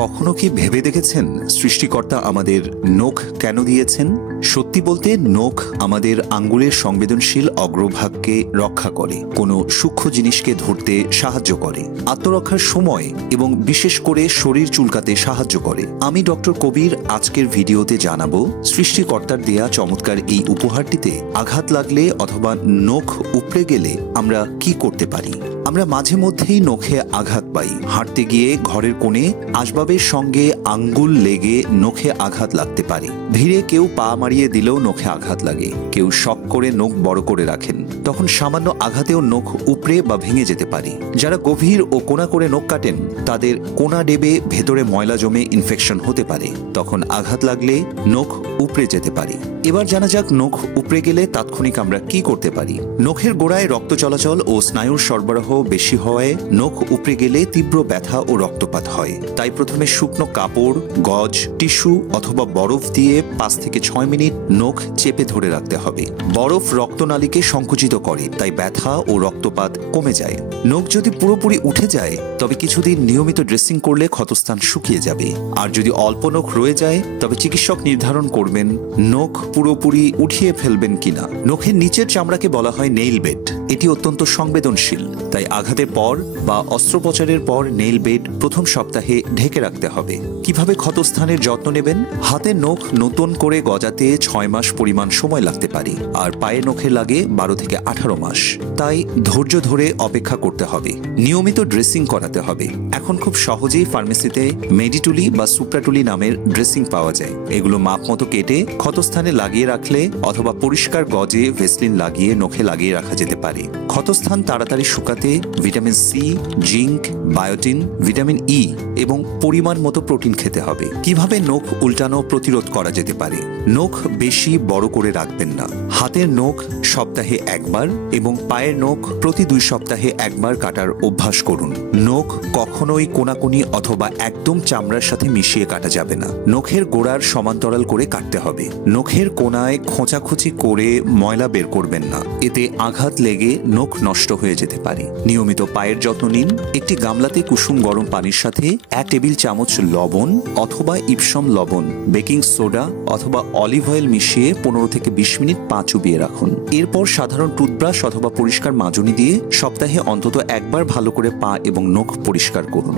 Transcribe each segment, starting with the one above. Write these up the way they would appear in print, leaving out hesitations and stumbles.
কখনো কি ভেবে দেখেছেন সৃষ্টিকর্তা আমাদের নখ কেন দিয়েছেন? সত্যি বলতে নখ আমাদের আঙ্গুলের সংবেদনশীল অগ্রভাগকে রক্ষা করে, কোনো সূক্ষ্ম জিনিসকে ধরতে সাহায্য করে, আত্মরক্ষার সময় এবং বিশেষ করে শরীর চুলকাতে সাহায্য করে। আমি ডক্টর কবির আজকের ভিডিওতে জানাবো সৃষ্টিকর্তার দেয়া চমৎকার এই উপহারটিতে আঘাত লাগলে অথবা নখ উপড়ে গেলে আমরা কি করতে পারি। আমরা মাঝে মধ্যেই নখে আঘাত পাই। হাঁটতে গিয়ে ঘরের কোণে আসবাবের সঙ্গে আঙ্গুল লেগে নখে আঘাত লাগতে পারে। ভিড়ে কেউ পা মারিয়ে দিলেও নখে আঘাত লাগে। কেউ শখ করে নখ বড় করে রাখেন, তখন সামান্য আঘাতেও নখ উপড়ে বা ভেঙে যেতে পারে। যারা গভীর ও কোনা করে নখ কাটেন তাদের কোনা ডেবে ভেতরে ময়লা জমে ইনফেকশন হতে পারে, তখন আঘাত লাগলে নখ উপড়ে যেতে পারে। এবার জানা যাক নখ উপড়ে গেলে তাৎক্ষণিক আমরা কি করতে পারি। নখের গোড়ায় রক্ত চলাচল ও স্নায়ুর সরবরাহ বেশি হওয়ায় নখ উপড়ে গেলে তীব্র ব্যথা ও রক্তপাত হয়। তাই প্রথমে শুকনো কাপড়, গজ, টিস্যু অথবা বরফ দিয়ে 5 থেকে 6 মিনিট নখ চেপে ধরে রাখতে হবে। বরফ রক্তনালীকে সংকুচিত করে, তাই ব্যথা ও রক্তপাত কমে যায়। নখ যদি পুরোপুরি উঠে যায় তবে কিছুদিন নিয়মিত ড্রেসিং করলে ক্ষতস্থান শুকিয়ে যাবে। আর যদি অল্প নখ রয়ে যায় তবে চিকিৎসক নির্ধারণ করবেন নখ পুরোপুরি উঠিয়ে ফেলবেন কিনা। নখের নিচের চামড়াকে বলা হয় নেইল বেড। এটি অত্যন্ত সংবেদনশীল, তাই আঘাতের পর বা অস্ত্রোপচারের পর নেইল বেড প্রথম সপ্তাহে ঢেকে রাখতে হবে। কিভাবে ক্ষতস্থানের যত্ন নেবেন? হাতের নখ নতুন করে গজাতে 6 মাস পরিমাণ সময় লাগতে পারে, আর পায়ের নখে লাগে 12 থেকে 18 মাস। তাই ধৈর্য ধরে অপেক্ষা করতে হবে। নিয়মিত ড্রেসিং করাতে হবে। এখন খুব সহজেই ফার্মেসিতে মেডিটুলি বা সুপ্রাটুলি নামের ড্রেসিং পাওয়া যায়। এগুলো মাপ মতো কেটে ক্ষতস্থানে লাগিয়ে রাখলে অথবা পরিষ্কার গজে ভেসলিন লাগিয়ে নখে লাগিয়ে রাখা যেতে পারে। ক্ষতস্থান তাড়াতাড়ি শুকাতে vitamin C, zinc, biotin, vitamin E এবং পরিমাণ মতো প্রোটিন খেতে হবে। কিভাবে নখ উল্টানো প্রতিরোধ করা যেতে পারে? নখ বেশি বড় করে রাখবেন না। হাতের নখ সপ্তাহে একবার এবং পায়ের নখ প্রতি 2 সপ্তাহে একবার কাটার অভ্যাস করুন। নখ কখনোই কোনাকুনি অথবা একদম চামড়ার সাথে মিশিয়ে কাটা যাবে না। নখের গোড়ার সমান্তরাল করে কাটতে হবে। নখের কোনায় খোঁচাখুচি করে ময়লা বের করবেন না, এতে আঘাত লেগে নখ নষ্ট হয়ে যেতে পারে। নিয়মিত পায়ের যত্ন নিন। একটি গামলাতে কুসুম গরম পানির সাথে 1 টেবিল চামচ লবণ অথবা ইপসম লবণ, বেকিং সোডা অথবা অলিভ অয়েল মিশিয়ে 15 থেকে 20 মিনিট পা চুবিয়ে রাখুন। এরপর সাধারণ টুথব্রাশ অথবা পরিষ্কার মাজনি দিয়ে সপ্তাহে অন্তত একবার ভালো করে পা এবং নখ পরিষ্কার করুন।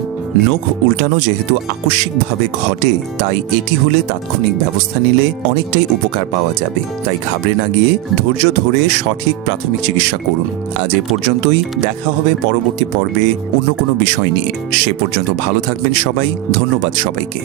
নখ উল্টানো যেহেতু আকস্মিকভাবে ঘটে, তাই এটি হলে তাৎক্ষণিক ব্যবস্থা নিলে অনেকটাই উপকার পাওয়া যাবে। তাই ঘাবড়ে না গিয়ে ধৈর্য ধরে সঠিক প্রাথমিক চিকিৎসা করুন। আজ এ পর্যন্তই। দেখা হবে পরবর্তী পর্বে অন্য কোনো বিষয় নিয়ে। সে পর্যন্ত ভালো থাকবেন সবাই। ধন্যবাদ সবাইকে।